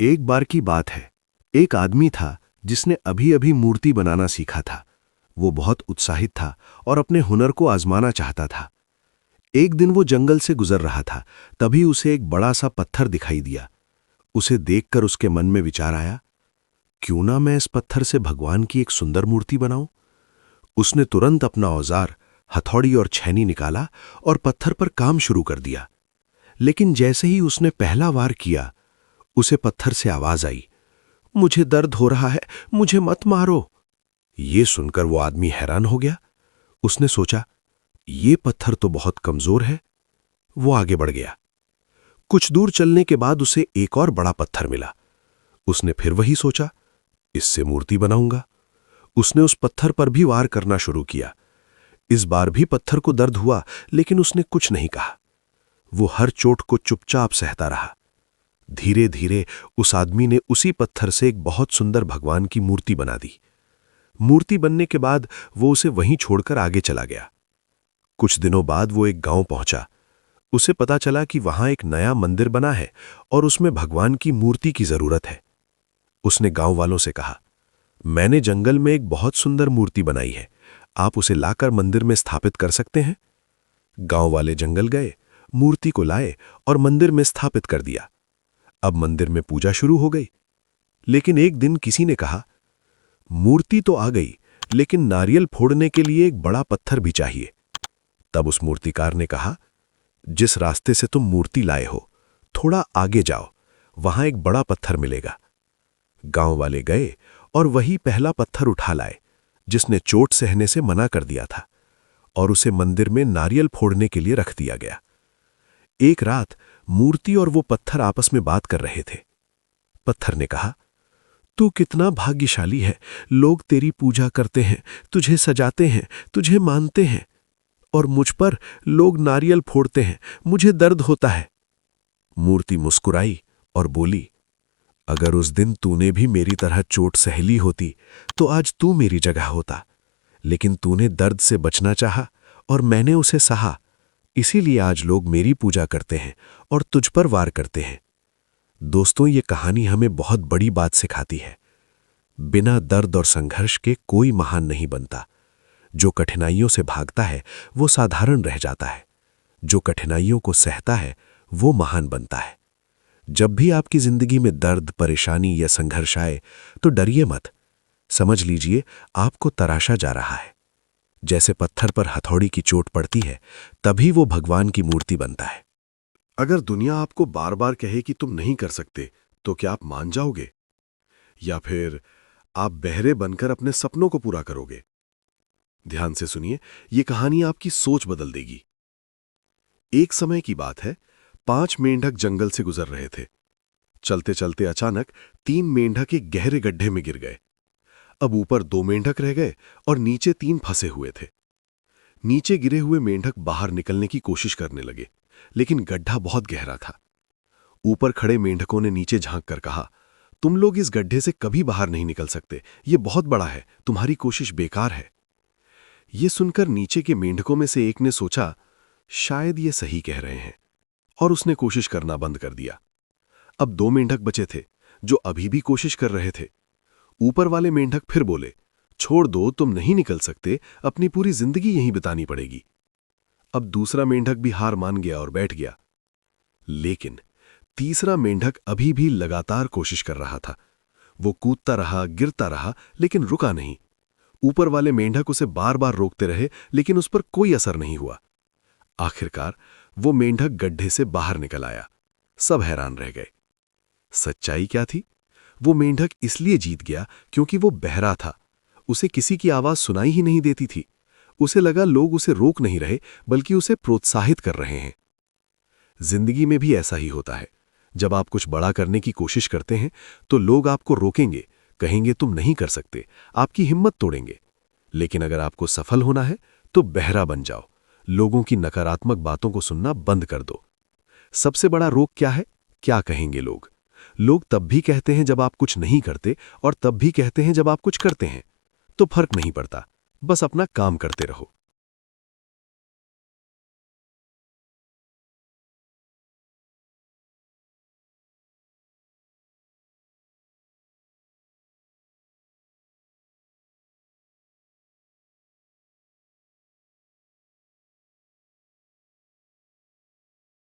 एक बार की बात है। एक आदमी था जिसने अभी अभी मूर्ति बनाना सीखा था। वो बहुत उत्साहित था और अपने हुनर को आजमाना चाहता था। एक दिन वो जंगल से गुजर रहा था, तभी उसे एक बड़ा सा पत्थर दिखाई दिया। उसे देखकर उसके मन में विचार आया, क्यों ना मैं इस पत्थर से भगवान की एक सुंदर मूर्ति बनाऊं। उसने तुरंत अपना औजार, हथौड़ी और छैनी निकाला और पत्थर पर काम शुरू कर दिया। लेकिन जैसे ही उसने पहला वार किया, उसे पत्थर से आवाज आई, मुझे दर्द हो रहा है, मुझे मत मारो। ये सुनकर वो आदमी हैरान हो गया। उसने सोचा, ये पत्थर तो बहुत कमजोर है। वो आगे बढ़ गया। कुछ दूर चलने के बाद उसे एक और बड़ा पत्थर मिला। उसने फिर वही सोचा, इससे मूर्ति बनाऊंगा। उसने उस पत्थर पर भी वार करना शुरू किया। इस बार भी पत्थर को दर्द हुआ, लेकिन उसने कुछ नहीं कहा। वो हर चोट को चुपचाप सहता रहा। धीरे धीरे उस आदमी ने उसी पत्थर से एक बहुत सुंदर भगवान की मूर्ति बना दी। मूर्ति बनने के बाद वो उसे वहीं छोड़कर आगे चला गया। कुछ दिनों बाद वो एक गांव पहुंचा। उसे पता चला कि वहां एक नया मंदिर बना है और उसमें भगवान की मूर्ति की जरूरत है। उसने गांव वालों से कहा, मैंने जंगल में एक बहुत सुंदर मूर्ति बनाई है, आप उसे लाकर मंदिर में स्थापित कर सकते हैं। गांव वाले जंगल गए, मूर्ति को लाए और मंदिर में स्थापित कर दिया। अब मंदिर में पूजा शुरू हो गई। लेकिन एक दिन किसी ने कहा, मूर्ति तो आ गई, लेकिन नारियल फोड़ने के लिए एक बड़ा पत्थर भी चाहिए। तब उस मूर्तिकार ने कहा, जिस रास्ते से तुम मूर्ति लाए हो, थोड़ा आगे जाओ, वहां एक बड़ा पत्थर मिलेगा। गांव वाले गए और वही पहला पत्थर उठा लाए, जिसने चोट सहने से मना कर दिया था, और उसे मंदिर में नारियल फोड़ने के लिए रख दिया गया। एक रात मूर्ति और वो पत्थर आपस में बात कर रहे थे। पत्थर ने कहा, तू कितना भाग्यशाली है, लोग तेरी पूजा करते हैं, तुझे सजाते हैं, तुझे मानते हैं, और मुझ पर लोग नारियल फोड़ते हैं, मुझे दर्द होता है। मूर्ति मुस्कुराई और बोली, अगर उस दिन तूने भी मेरी तरह चोट सह ली होती तो आज तू मेरी जगह होता। लेकिन तूने दर्द से बचना चाहा और मैंने उसे सहा, इसीलिए आज लोग मेरी पूजा करते हैं और तुझ पर वार करते हैं। दोस्तों, ये कहानी हमें बहुत बड़ी बात सिखाती है। बिना दर्द और संघर्ष के कोई महान नहीं बनता। जो कठिनाइयों से भागता है वो साधारण रह जाता है। जो कठिनाइयों को सहता है वो महान बनता है। जब भी आपकी जिंदगी में दर्द, परेशानी या संघर्ष आए तो डरिए मत। समझ लीजिए आपको तराशा जा रहा है। जैसे पत्थर पर हथौड़ी की चोट पड़ती है, तभी वो भगवान की मूर्ति बनता है। अगर दुनिया आपको बार बार कहे कि तुम नहीं कर सकते, तो क्या आप मान जाओगे? या फिर आप बहरे बनकर अपने सपनों को पूरा करोगे? ध्यान से सुनिए, ये कहानी आपकी सोच बदल देगी। एक समय की बात है, 5 मेंढक जंगल से गुजर रहे थे। चलते चलते अचानक 3 मेंढक एक गहरे गड्ढे में गिर गए। अब ऊपर 2 मेंढक रह गए और नीचे 3 फंसे हुए थे। नीचे गिरे हुए मेंढक बाहर निकलने की कोशिश करने लगे, लेकिन गड्ढा बहुत गहरा था। ऊपर खड़े मेंढकों ने नीचे झांक कर कहा, तुम लोग इस गड्ढे से कभी बाहर नहीं निकल सकते, ये बहुत बड़ा है, तुम्हारी कोशिश बेकार है। ये सुनकर नीचे के मेंढकों में से एक ने सोचा, शायद ये सही कह रहे हैं, और उसने कोशिश करना बंद कर दिया। अब 2 मेंढक बचे थे, जो अभी भी कोशिश कर रहे थे। ऊपर वाले मेंढक फिर बोले, छोड़ दो, तुम नहीं निकल सकते, अपनी पूरी जिंदगी यहीं बितानी पड़ेगी। अब दूसरा मेंढक भी हार मान गया और बैठ गया। लेकिन तीसरा मेंढक अभी भी लगातार कोशिश कर रहा था। वो कूदता रहा, गिरता रहा, लेकिन रुका नहीं। ऊपर वाले मेंढक उसे बार बार रोकते रहे, लेकिन उस पर कोई असर नहीं हुआ। आखिरकार वो मेंढक गड्ढे से बाहर निकल आया। सब हैरान रह गए। सच्चाई क्या थी? वो मेंढक इसलिए जीत गया क्योंकि वो बहरा था। उसे किसी की आवाज सुनाई ही नहीं देती थी। उसे लगा लोग उसे रोक नहीं रहे, बल्कि उसे प्रोत्साहित कर रहे हैं। जिंदगी में भी ऐसा ही होता है। जब आप कुछ बड़ा करने की कोशिश करते हैं तो लोग आपको रोकेंगे, कहेंगे तुम नहीं कर सकते, आपकी हिम्मत तोड़ेंगे। लेकिन अगर आपको सफल होना है तो बहरा बन जाओ। लोगों की नकारात्मक बातों को सुनना बंद कर दो। सबसे बड़ा रोग क्या है? क्या कहेंगे लोग? लोग तब भी कहते हैं जब आप कुछ नहीं करते, और तब भी कहते हैं जब आप कुछ करते हैं। तो फर्क नहीं पड़ता, बस अपना काम करते रहो।